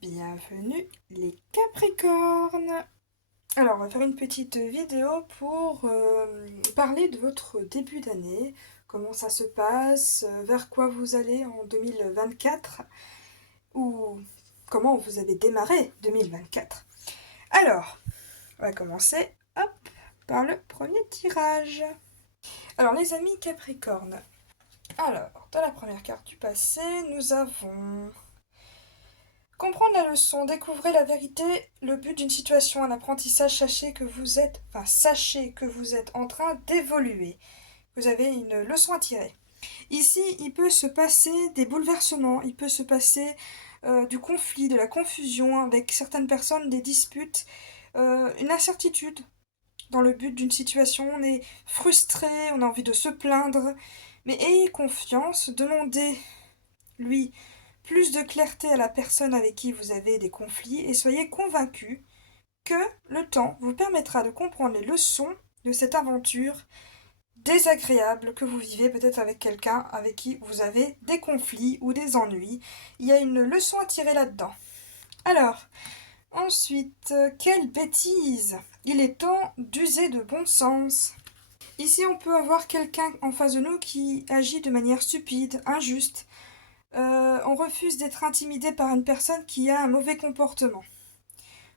Bienvenue les Capricornes. Alors, on va faire une petite vidéo pour parler de votre début d'année, comment ça se passe, vers quoi vous allez en 2024, ou comment vous avez démarré 2024. Alors, on va commencer, hop, par le premier tirage. Alors, les amis Capricornes. Alors, dans la première carte du passé, nous avons comprendre la leçon, découvrez la vérité, le but d'une situation, un apprentissage, sachez que vous êtes en train d'évoluer. Vous avez une leçon à tirer. Ici, il peut se passer des bouleversements, il peut se passer du conflit, de la confusion avec certaines personnes, des disputes, une incertitude dans le but d'une situation. On est frustré, on a envie de se plaindre, mais ayez confiance, demandez lui plus de clarté à la personne avec qui vous avez des conflits et soyez convaincu que le temps vous permettra de comprendre les leçons de cette aventure désagréable que vous vivez peut-être avec quelqu'un avec qui vous avez des conflits ou des ennuis. Il y a une leçon à tirer là-dedans. Alors, ensuite, quelle bêtise! Il est temps d'user de bon sens. Ici, on peut avoir quelqu'un en face de nous qui agit de manière stupide, injuste. On refuse d'être intimidé par une personne qui a un mauvais comportement.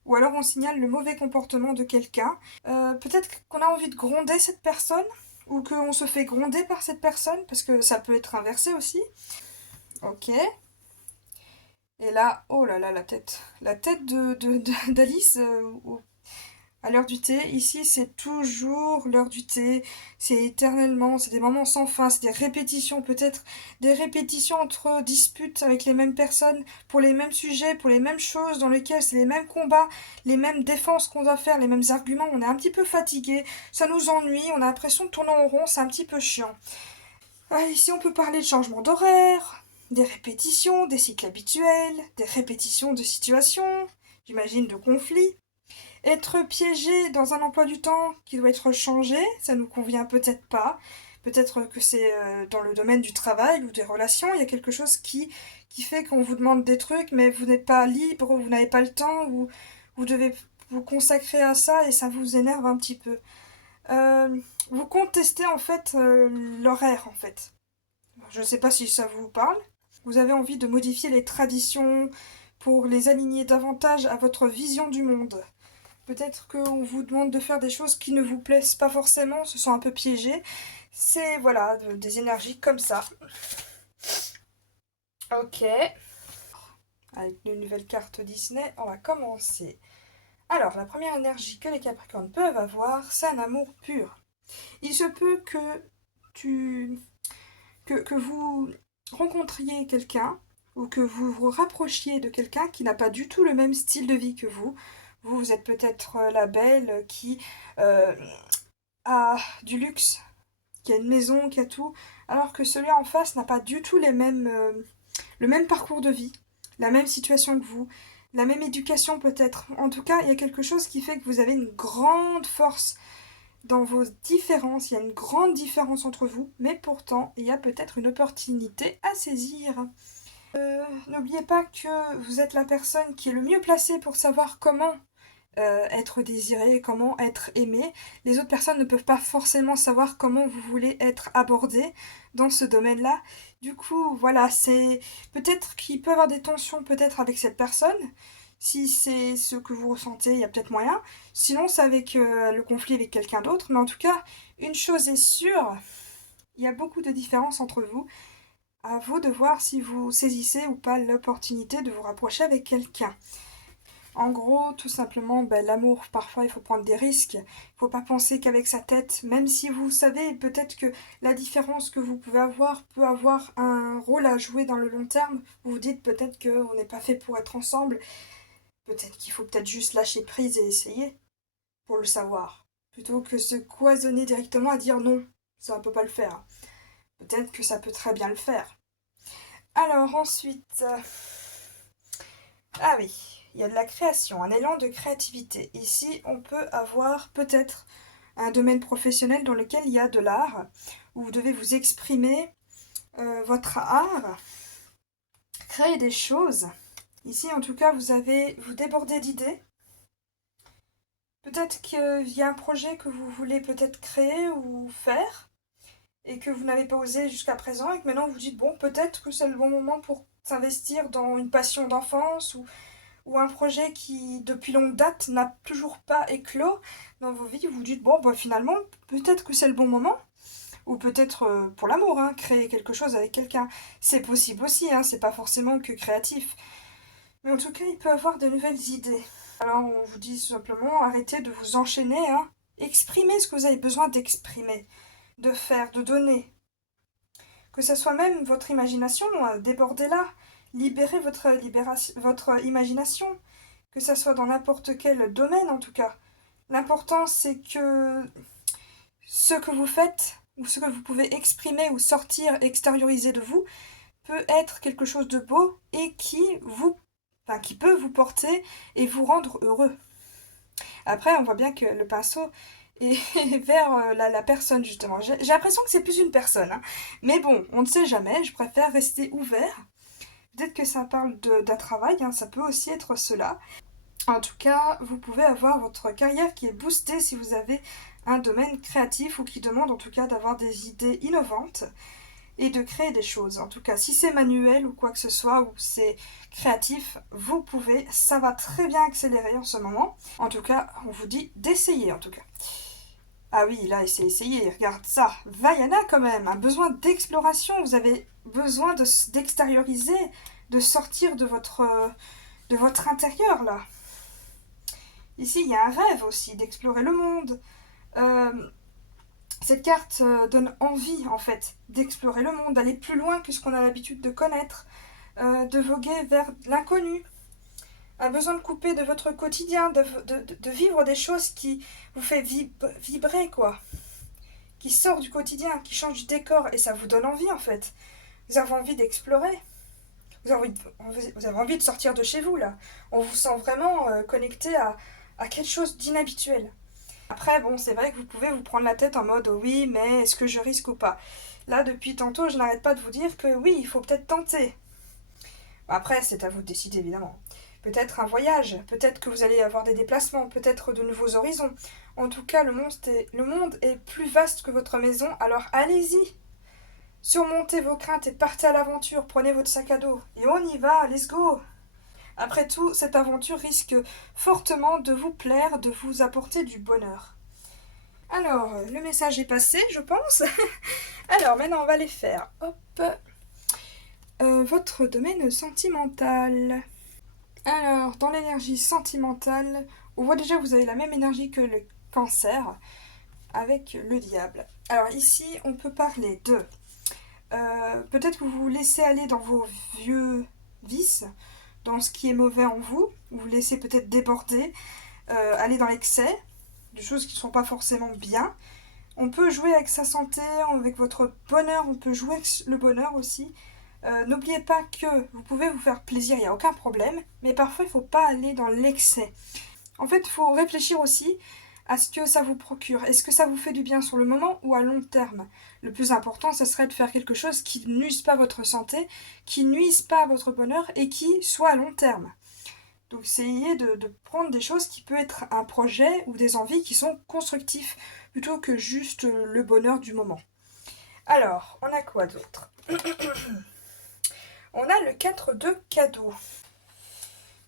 Ou alors on signale le mauvais comportement de quelqu'un. Peut-être qu'on a envie de gronder cette personne, ou qu'on se fait gronder par cette personne, parce que ça peut être inversé aussi. Ok. Et là, oh là là, la tête. La tête d'Alice, à l'heure du thé, ici c'est toujours l'heure du thé, c'est éternellement, c'est des moments sans fin, c'est des répétitions, peut-être des répétitions entre disputes avec les mêmes personnes, pour les mêmes sujets, pour les mêmes choses, dans lesquelles c'est les mêmes combats, les mêmes défenses qu'on doit faire, les mêmes arguments, on est un petit peu fatigué, ça nous ennuie, on a l'impression de tourner en rond, c'est un petit peu chiant. Ici on peut parler de changement d'horaire, des répétitions, des cycles habituels, des répétitions de situations, j'imagine de conflits. Être piégé dans un emploi du temps qui doit être changé, ça nous convient peut-être pas. Peut-être que c'est dans le domaine du travail ou des relations, il y a quelque chose qui fait qu'on vous demande des trucs, mais vous n'êtes pas libre, vous n'avez pas le temps, ou vous devez vous consacrer à ça et ça vous énerve un petit peu. Vous contestez en fait l'horaire en fait. Je ne sais pas si ça vous parle. Vous avez envie de modifier les traditions pour les aligner davantage à votre vision du monde. Peut-être qu'on vous demande de faire des choses qui ne vous plaisent pas forcément, se sont un peu piégés. C'est, voilà, des énergies comme ça. Ok. Avec une nouvelle carte Disney, on va commencer. Alors, la première énergie que les Capricornes peuvent avoir, c'est un amour pur. Il se peut tu, que vous rencontriez quelqu'un ou que vous vous rapprochiez de quelqu'un qui n'a pas du tout le même style de vie que vous. Vous êtes peut-être la belle qui euh, a du luxe, qui a une maison, qui a tout, alors que celui en face n'a pas du tout le même parcours de vie, la même situation que vous, la même éducation peut-être. En tout cas, il y a quelque chose qui fait que vous avez une grande force dans vos différences, il y a une grande différence entre vous, mais pourtant, il y a peut-être une opportunité à saisir. N'oubliez pas que vous êtes la personne qui est le mieux placée pour savoir comment être désiré, comment être aimé. Les autres personnes ne peuvent pas forcément savoir comment vous voulez être abordé dans ce domaine-là. Du coup, voilà, c'est peut-être qu'il peut y avoir des tensions peut-être avec cette personne. Si c'est ce que vous ressentez, il y a peut-être moyen. Sinon, c'est avec le conflit avec quelqu'un d'autre. Mais en tout cas, une chose est sûre, il y a beaucoup de différences entre vous. À vous de voir si vous saisissez ou pas l'opportunité de vous rapprocher avec quelqu'un. En gros, tout simplement, l'amour, parfois, il faut prendre des risques. Il ne faut pas penser qu'avec sa tête, même si vous savez peut-être que la différence que vous pouvez avoir peut avoir un rôle à jouer dans le long terme, vous vous dites peut-être qu'on n'est pas fait pour être ensemble, peut-être qu'il faut peut-être juste lâcher prise et essayer pour le savoir, plutôt que se cloisonner directement à dire non, ça ne peut pas le faire. Peut-être que ça peut très bien le faire. Alors ensuite, ah oui, il y a de la création, un élan de créativité. Ici, on peut avoir peut-être un domaine professionnel dans lequel il y a de l'art, où vous devez vous exprimer votre art, créer des choses. Ici, en tout cas, vous débordez d'idées. Peut-être qu'il y a un projet que vous voulez peut-être créer ou faire et que vous n'avez pas osé jusqu'à présent et que maintenant vous dites, bon, peut-être que c'est le bon moment pour s'investir dans une passion d'enfance ou un projet qui, depuis longue date, n'a toujours pas éclos dans vos vies. Vous vous dites, bon, bah, finalement, peut-être que c'est le bon moment. Ou peut-être pour l'amour, hein, créer quelque chose avec quelqu'un. C'est possible aussi, hein, c'est pas forcément que créatif. Mais en tout cas, il peut avoir de nouvelles idées. Alors on vous dit simplement, arrêtez de vous enchaîner, hein. Exprimez ce que vous avez besoin d'exprimer, de faire, de donner. Que ce soit même votre imagination, débordez-la. Libérez votre imagination. Que ce soit dans n'importe quel domaine en tout cas. L'important c'est que ce que vous faites, ou ce que vous pouvez exprimer ou sortir, extérioriser de vous, peut être quelque chose de beau et qui peut vous porter et vous rendre heureux. Après, on voit bien que le pinceau est vers la personne, justement. J'ai l'impression que c'est plus une personne, hein. Mais bon, on ne sait jamais, je préfère rester ouvert. Peut-être que ça parle d'un travail, hein, ça peut aussi être cela. En tout cas, vous pouvez avoir votre carrière qui est boostée si vous avez un domaine créatif ou qui demande en tout cas d'avoir des idées innovantes et de créer des choses. En tout cas, si c'est manuel ou quoi que ce soit, ou c'est créatif, vous pouvez, ça va très bien accélérer en ce moment. En tout cas, on vous dit d'essayer en tout cas. Ah oui, là, c'est essayer, regarde ça. Vaiana quand même, un besoin d'exploration, vous avez besoin d'extérioriser, de sortir de votre intérieur là. Ici, il y a un rêve aussi d'explorer le monde. Cette carte donne envie, en fait, d'explorer le monde, d'aller plus loin que ce qu'on a l'habitude de connaître, de voguer vers l'inconnu. Un besoin de couper de votre quotidien, de vivre des choses qui vous fait vibrer, quoi. Qui sort du quotidien, qui change du décor, et ça vous donne envie, en fait. Vous avez envie d'explorer. Vous avez envie de sortir de chez vous, là. On vous sent vraiment connecté à quelque chose d'inhabituel. Après, bon, c'est vrai que vous pouvez vous prendre la tête en mode oh oui, mais est-ce que je risque ou pas? Là, depuis tantôt, je n'arrête pas de vous dire que oui, il faut peut-être tenter. Après, c'est à vous de décider, évidemment. Peut-être un voyage, peut-être que vous allez avoir des déplacements, peut-être de nouveaux horizons. En tout cas, le monde est plus vaste que votre maison, alors allez-y. Surmontez vos craintes et partez à l'aventure, prenez votre sac à dos. Et on y va, let's go! Après tout, cette aventure risque fortement de vous plaire, de vous apporter du bonheur. Alors, le message est passé, je pense. Alors, maintenant, on va les faire. Hop. Votre domaine sentimental. Alors, dans l'énergie sentimentale, on voit déjà que vous avez la même énergie que le cancer avec le diable. Alors ici, on peut parler de... peut-être que vous vous laissez aller dans vos vieux vices, dans ce qui est mauvais en vous, vous vous laissez peut-être déborder, aller dans l'excès, de choses qui ne sont pas forcément bien. On peut jouer avec sa santé, avec votre bonheur, on peut jouer avec le bonheur aussi. N'oubliez pas que vous pouvez vous faire plaisir, il n'y a aucun problème, mais parfois il ne faut pas aller dans l'excès. En fait, il faut réfléchir aussi à ce que ça vous procure. Est-ce que ça vous fait du bien sur le moment ou à long terme? Le plus important, ce serait de faire quelque chose qui ne nuise pas à votre santé, qui ne nuise pas à votre bonheur et qui soit à long terme. Donc essayez de prendre des choses qui peuvent être un projet ou des envies qui sont constructifs plutôt que juste le bonheur du moment. Alors, on a quoi d'autre? On a le 4 de cadeaux.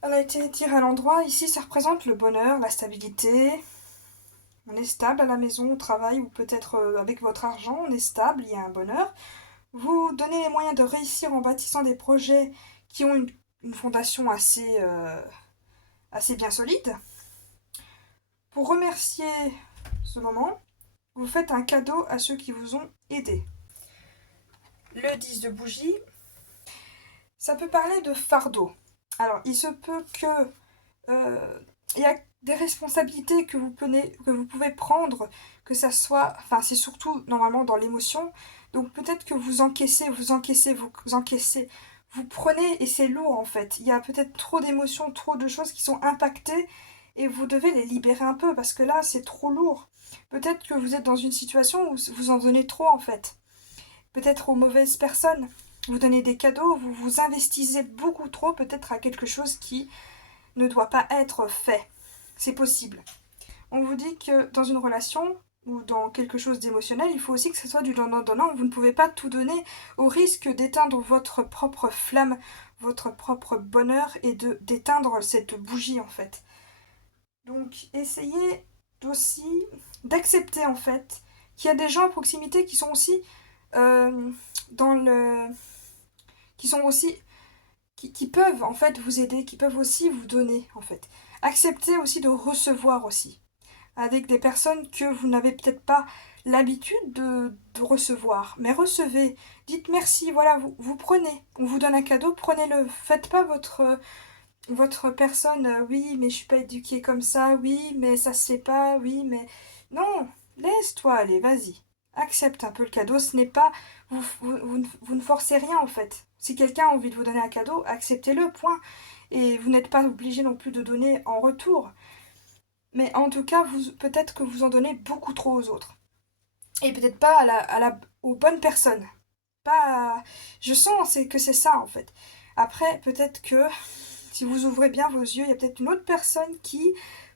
On a été tiré à l'endroit. Ici, ça représente le bonheur, la stabilité. On est stable à la maison, au travail, ou peut-être avec votre argent, on est stable, il y a un bonheur. Vous donnez les moyens de réussir en bâtissant des projets qui ont une fondation assez bien solide. Pour remercier ce moment, vous faites un cadeau à ceux qui vous ont aidé. Le 10 de bougie, ça peut parler de fardeau. Alors, il se peut que il y a des responsabilités que vous pouvez prendre, que ça soit, enfin c'est surtout normalement dans l'émotion, donc peut-être que vous encaissez, vous prenez et c'est lourd en fait. Il y a peut-être trop d'émotions, trop de choses qui sont impactées et vous devez les libérer un peu parce que là c'est trop lourd. Peut-être que vous êtes dans une situation où vous en donnez trop en fait. Peut-être aux mauvaises personnes. Vous donnez des cadeaux, vous vous investissez beaucoup trop peut-être à quelque chose qui ne doit pas être fait. C'est possible. On vous dit que dans une relation ou dans quelque chose d'émotionnel, il faut aussi que ce soit du donnant-donnant. Vous ne pouvez pas tout donner au risque d'éteindre votre propre flamme, votre propre bonheur et d'éteindre cette bougie en fait. Donc essayez aussi d'accepter en fait qu'il y a des gens à proximité qui sont aussi euh, dans le... qui sont aussi... qui peuvent en fait vous aider, qui peuvent aussi vous donner en fait. Acceptez aussi de recevoir aussi avec des personnes que vous n'avez peut-être pas l'habitude de recevoir. Mais recevez, dites merci, voilà, vous prenez. On vous donne un cadeau, prenez-le. Faites pas votre personne, oui, mais je suis pas éduquée comme ça, oui, mais ça se fait pas, oui, mais... Non, laisse-toi aller, vas-y. Accepte un peu le cadeau, ce n'est pas... Vous ne forcez rien en fait. Si quelqu'un a envie de vous donner un cadeau, acceptez-le, point. Et vous n'êtes pas obligé non plus de donner en retour. Mais en tout cas, peut-être que vous en donnez beaucoup trop aux autres. Et peut-être pas aux bonnes personnes. Pas, je sens que c'est ça en fait. Après, peut-être que si vous ouvrez bien vos yeux, il y a peut-être une autre personne qui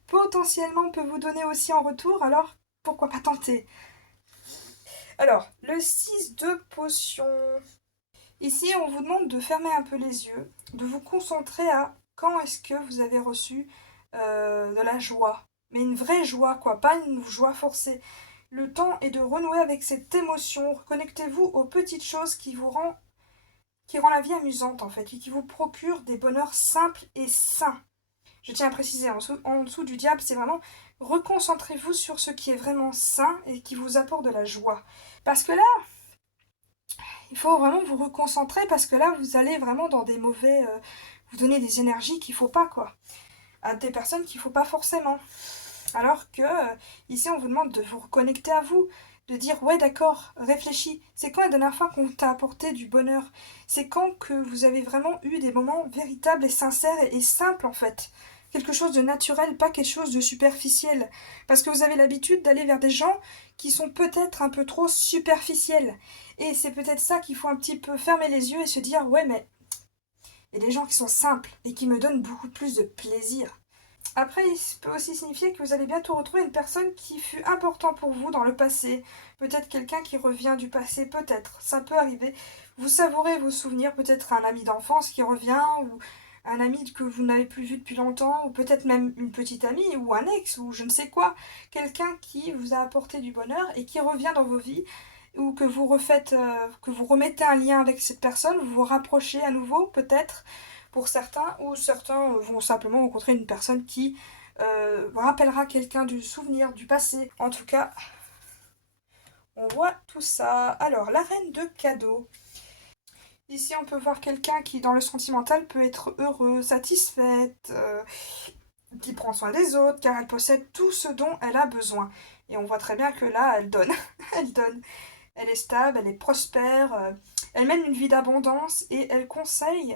potentiellement peut vous donner aussi en retour, alors pourquoi pas tenter. Alors, le 6 de potion. Ici, on vous demande de fermer un peu les yeux, de vous concentrer à quand est-ce que vous avez reçu de la joie. Mais une vraie joie, quoi, pas une joie forcée. Le temps est de renouer avec cette émotion. Reconnectez-vous aux petites choses qui rend la vie amusante, en fait, et qui vous procurent des bonheurs simples et sains. Je tiens à préciser, en dessous du diable, c'est vraiment reconcentrez-vous sur ce qui est vraiment sain et qui vous apporte de la joie. Parce que là, il faut vraiment vous reconcentrer parce que là, vous allez vraiment dans des mauvais... vous donner des énergies qu'il faut pas, quoi. À des personnes qu'il faut pas forcément. Alors que ici, on vous demande de vous reconnecter à vous, de dire ouais d'accord, réfléchis. C'est quand la dernière fois qu'on t'a apporté du bonheur? C'est quand que vous avez vraiment eu des moments véritables et sincères et simples en fait. Quelque chose de naturel, pas quelque chose de superficiel. Parce que vous avez l'habitude d'aller vers des gens qui sont peut-être un peu trop superficiels. Et c'est peut-être ça qu'il faut un petit peu fermer les yeux et se dire ouais mais il y a des gens qui sont simples et qui me donnent beaucoup plus de plaisir. Après, il peut aussi signifier que vous allez bientôt retrouver une personne qui fut important pour vous dans le passé. Peut-être quelqu'un qui revient du passé, peut-être. Ça peut arriver. Vous savourez vos souvenirs, peut-être un ami d'enfance qui revient, ou un ami que vous n'avez plus vu depuis longtemps, ou peut-être même une petite amie, ou un ex, ou je ne sais quoi. Quelqu'un qui vous a apporté du bonheur et qui revient dans vos vies, ou que vous refaites, que vous remettez un lien avec cette personne, vous vous rapprochez à nouveau, peut-être pour certains, ou certains vont simplement rencontrer une personne qui rappellera quelqu'un du souvenir, du passé. En tout cas, on voit tout ça. Alors, la reine de cadeaux. Ici, on peut voir quelqu'un qui, dans le sentimental, peut être heureux, satisfaite, qui prend soin des autres, car elle possède tout ce dont elle a besoin. Et on voit très bien que là, elle donne. Elle donne. Elle est stable, elle est prospère, elle mène une vie d'abondance et elle conseille,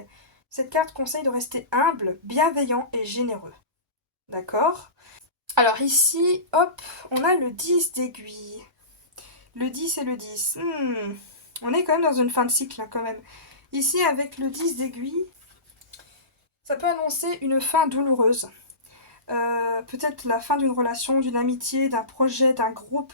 cette carte conseille de rester humble, bienveillant et généreux. D'accord? Alors ici, hop, on a le 10 d'aiguille. Le 10 et le 10. On est quand même dans une fin de cycle, hein, quand même. Ici, avec le 10 d'aiguille, ça peut annoncer une fin douloureuse. Peut-être la fin d'une relation, d'une amitié, d'un projet, d'un groupe,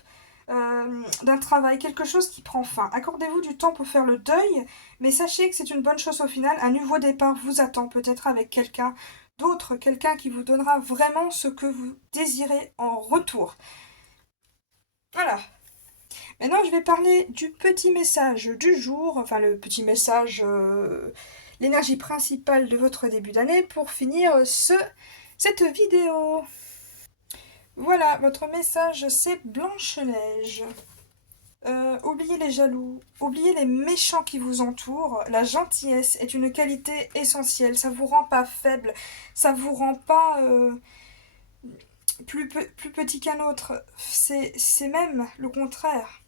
d'un travail, quelque chose qui prend fin. Accordez-vous du temps pour faire le deuil, mais sachez que c'est une bonne chose au final. Un nouveau départ vous attend, peut-être avec quelqu'un d'autre, quelqu'un qui vous donnera vraiment ce que vous désirez en retour. Voilà. Maintenant, je vais parler du petit message du jour, enfin le petit message, l'énergie principale de votre début d'année pour finir cette vidéo. Voilà, votre message, c'est Blanche-Neige. Oubliez les jaloux, oubliez les méchants qui vous entourent. La gentillesse est une qualité essentielle. Ça vous rend pas faible, ça vous rend pas plus petit qu'un autre. C'est même le contraire.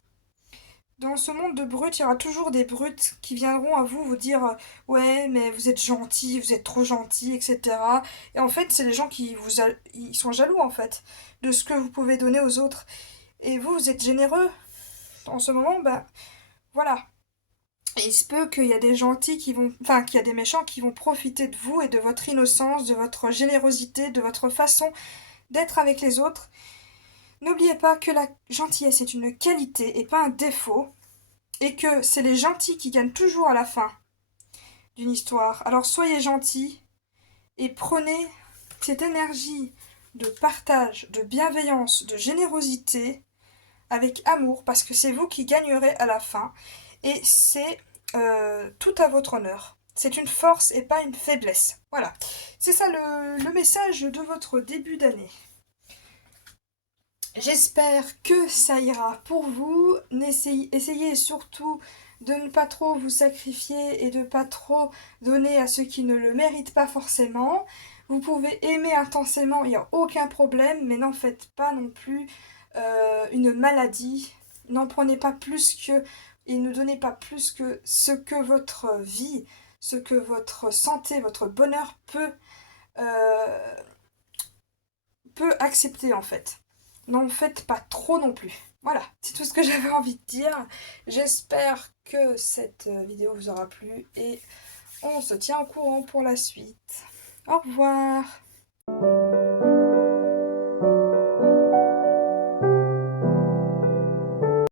Dans ce monde de brutes, il y aura toujours des brutes qui viendront à vous dire ouais, mais vous êtes gentil, vous êtes trop gentil, etc. Et en fait, c'est les gens qui ils sont jaloux en fait de ce que vous pouvez donner aux autres. et vous êtes généreux en ce moment, bah voilà. Et il se peut qu'il y a des gentils qui vont, enfin qu'il y a des méchants qui vont profiter de vous et de votre innocence, de votre générosité, de votre façon d'être avec les autres. N'oubliez pas que la gentillesse est une qualité et pas un défaut, et que c'est les gentils qui gagnent toujours à la fin d'une histoire. Alors soyez gentils et prenez cette énergie de partage, de bienveillance, de générosité avec amour, parce que c'est vous qui gagnerez à la fin, et c'est tout à votre honneur. C'est une force et pas une faiblesse. Voilà, c'est ça le message de votre début d'année. J'espère que ça ira pour vous. Essayez surtout de ne pas trop vous sacrifier et de ne pas trop donner à ceux qui ne le méritent pas forcément. Vous pouvez aimer intensément, il n'y a aucun problème, mais n'en faites pas non plus une maladie. N'en prenez pas plus que et ne donnez pas plus que ce que votre vie, ce que votre santé, votre bonheur euh, peut accepter en fait. N'en faites pas trop non plus. Voilà, c'est tout ce que j'avais envie de dire. J'espère que cette vidéo vous aura plu et on se tient au courant pour la suite. Au revoir.